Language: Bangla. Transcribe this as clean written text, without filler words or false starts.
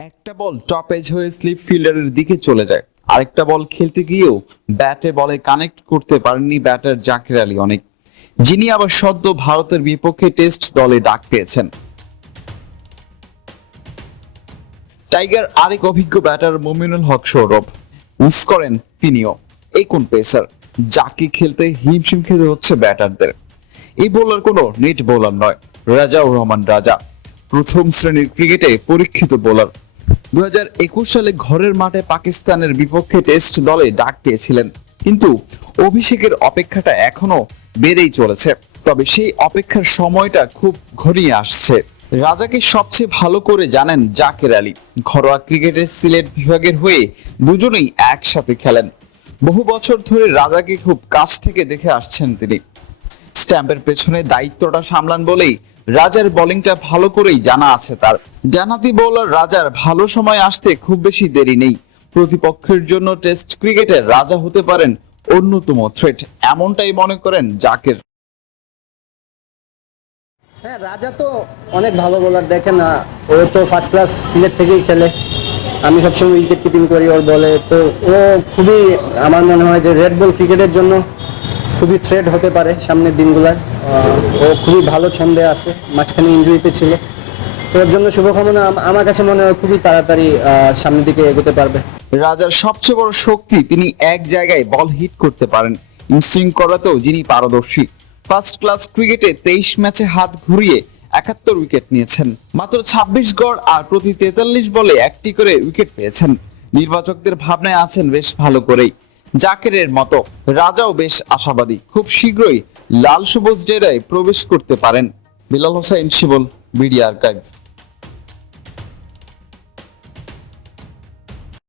একটা বল টপ এজ হয়ে স্লিপ ফিল্ডারের দিকে চলে যায়, আরেকটা বল খেলতে গিয়েও ব্যাটে বলে কানেক্ট করতে পারেননি ব্যাটার জাকির আলী অনেক, যিনি আবার সদ্য ভারতের বিপক্ষে টেস্ট দলে ডাক পেয়েছেন। টাইগার আরেক অভিজ্ঞ ব্যাটার মুমিনুল হক সৌরভ মিস করেন তিনিও। এই কোন পেসার যাকে খেলতে হিমশিম খেতে হচ্ছে ব্যাটারদের। এই বোলার কোনো নেট বোলার নয়, রাজাউর রহমান রাজা প্রথম শ্রেণীর ক্রিকেটে পরীক্ষিত বোলার। 2021 সালে ঘরের মাঠে পাকিস্তানের বিপক্ষে টেস্ট দলে ডাক পেয়েছিলেন, কিন্তু অভিষেকের অপেক্ষাটা এখনো বেড়েই চলেছে। তবে সেই অপেক্ষার সময়টা খুব ঘনিয়ে আসছে। রাজাকে সবচেয়ে ভালো করে জানেন জাকির আলী। ঘরোয়া ক্রিকেটের সিলেট বিভাগের হয়ে দুজনেই একসাথে খেলেন। বহু বছর ধরে রাজাকে খুব কাছ থেকে দেখে আসছেন তিনি। স্ট্যাম্পের পেছনে দায়িত্বটা সামলান বলেই রাজার বোলিংটা ভালো করেই জানা আছে তার। ডানহাতি বোলার রাজার ভালো সময় আসতে খুব বেশি দেরি নেই। প্রতিপক্ষের জন্য টেস্ট ক্রিকেটের রাজা হতে পারেন অন্যতম থ্রেট, এমনটাই মনে করেন জাকির। হ্যাঁ, রাজা তো অনেক ভালো বোলার। দেখেন না, ও তো ফার্স্ট ক্লাস সিলেট থেকেই খেলে। আমি সবসময় উইকেট কিপিং করি ওর বলে। তো ও খুবই, আমার মনে হয় যে রেড বল ক্রিকেটের জন্য খুবই থ্রেট হতে পারে সামনের দিনগুলায়। ও খুবই ভালো ছন্দে আছে, মাঝখানে ইনজুরিতে ছিল। তো ওর জন্য শুভকামনা। আমার কাছে মনে হয় খুবই তাড়াতাড়ি সামনের দিকে এগোতে পারবে। রাজার সবচেয়ে বড় শক্তি তিনি এক জায়গায় বল হিট করতে পারেন। ইনসুইং করাতেও যিনি পারদর্শী। ফার্স্ট ক্লাস ক্রিকেটে 23 ম্যাচে হাত ঘুরিয়ে 71 উইকেট নিয়েছেন। মাত্র 26 গড় আর প্রতি 43 বলে একটি করে উইকেট পেয়েছেন। নির্বাচকদের ভাবনায় আছেন বেশ ভালো করেই। জাকিরের মতো রাজাও বেশ আশাবাদী, খুব শীঘ্রই লাল সবুজ ডেরায় প্রবেশ করতে পারেন। Bilal Hossain শিবল, BD archive.